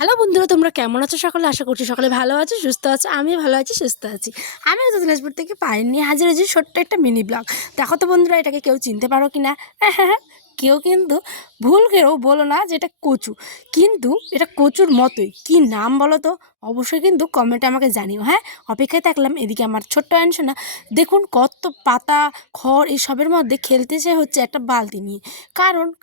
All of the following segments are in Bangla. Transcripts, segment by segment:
হ্যালো বন্ধুরা, তোমরা কেমন আছো? সকলে আশা করছি সকলে ভালো আছো, সুস্থ আছো। আমি ভালো আছি, সুস্থ আছি। আমি হয়তো দিনাজপুর থেকে পায়েল নিয়ে হাজির হয়েছি ছোট্ট একটা মিনি ব্লগ। দেখো তো বন্ধুরা, এটাকে কেউ চিনতে পারো কি না? হ্যাঁ, কেউ কিন্তু ভুল কেউ বলো না যে এটা কচু, কিন্তু এটা কচুর মতোই। কি নাম বলো তো? অবশ্যই কিন্তু কমেন্টে আমাকে জানিও। হ্যাঁ, অপেক্ষায় থাকলাম। এদিকে আমার ছোট্ট অ্যানসোনা দেখুন কত পাতা খড় এসবের মধ্যে খেলতেছে হচ্ছে একটা বালতি নিয়ে।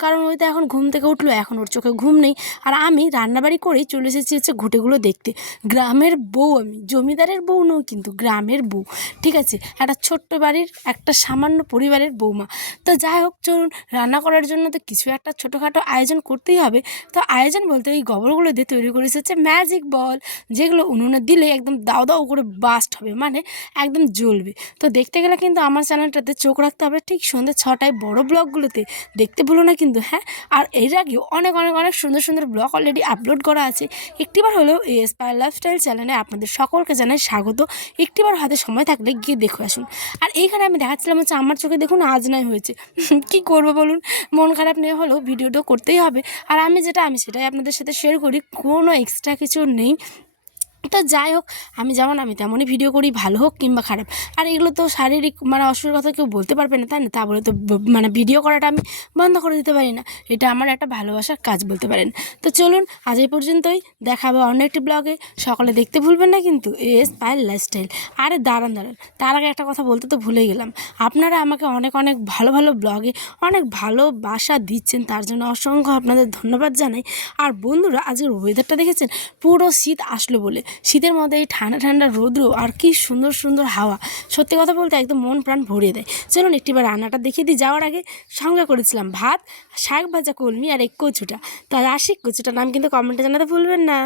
কারণ ওই তো এখন ঘুম থেকে উঠলো, এখন ওর চোখে ঘুম নেই। আর আমি রান্নাবাড়ি করেই চলে এসেছি হচ্ছে ঘুঁটেগুলো দেখতে। গ্রামের বউ, আমি জমিদারের বউ নই, কিন্তু গ্রামের বউ। ঠিক আছে, একটা ছোট্ট বাড়ির একটা সামান্য পরিবারের বৌমা। তো যাই হোক, চলুন, রান্না করার জন্য তো কিছু একটা ছোটোখাটো আয়োজন করতেই হবে। তো আয়োজন বলতে এই গোবরগুলো দিয়ে তৈরি করেছে হচ্ছে ম্যাজিক বল, যেগুলো উনুনে দিলে একদম দাও দাও করে বাস্ট হবে, মানে একদম জ্বলবে। তো দেখতে গেলে কিন্তু আমার চ্যানেলটাতে চোখ রাখতে হবে ঠিক সন্ধ্যে 6টায় বড় ব্লগগুলোতে। দেখতে ভুলো না কিন্তু, হ্যাঁ। আর এর আগেও অনেক অনেক অনেক সুন্দর সুন্দর ব্লগ অলরেডি আপলোড করা আছে। একটিবার হলেও এই এসপায়ার লাইফস্টাইল চ্যানেলে আপনাদের সকলকে জানাই স্বাগত। একটিবার হাতে সময় থাকলে গিয়ে দেখে আসুন। আর এইখানে আমি দেখাচ্ছিলাম হচ্ছে আমার চোখে দেখুন আজ নাই হয়েছে। কি করবো বলুন, মন খারাপ নিয়ে হলেও ভিডিও তো করতেই হবে। আর আমি সেটাই আপনাদের সাথে শেয়ার করি, কোনো এক্সট্রা কিছু নেই। তো যাই হোক, আমি যেমন আমি তেমনই ভিডিও করি, ভালো হোক কিংবা খারাপ। আর এগুলো তো শারীরিক মানে অসুখের কথা কেউ বলতে পারবে না, তাই না? তা বলে তো মানে ভিডিও করাটা আমি বন্ধ করে দিতে পারি না। এটা আমার একটা ভালোবাসার কাজ বলতে পারেন। তো চলুন, আজ এই পর্যন্তই। দেখা হবে অন্য একটি ব্লগে। সকলে দেখতে ভুলবেন না কিন্তু এসপায়ার লাইফস্টাইল। আরে দাঁড়ান, তার আগে একটা কথা বলতে তো ভুলে গেলাম। আপনারা আমাকে অনেক অনেক ভালো ভালো ব্লগে অনেক ভালোবাসা দিচ্ছেন, তার জন্য অসংখ্য আপনাদের ধন্যবাদ জানাই। আর বন্ধুরা, আজকের ওয়েদারটা দেখেছেন? পুরো শীত আসলো বলে। শীতের মধ্যে এই ঠান্ডা ঠান্ডা রৌদ্র আর কি সুন্দর সুন্দর হাওয়া, সত্যি কথা বলতে একদম মন প্রাণ ভরিয়ে দেয়। চলুন একটিবার রান্নাটা দেখিয়ে দিই। যাওয়ার আগে সঙ্গে করেছিলাম ভাত, শাক ভাজা, কলমি আর এক কচুটা। তো আসি, কচুটার নাম কিন্তু কমেন্টে জানাতে ভুলবেন না।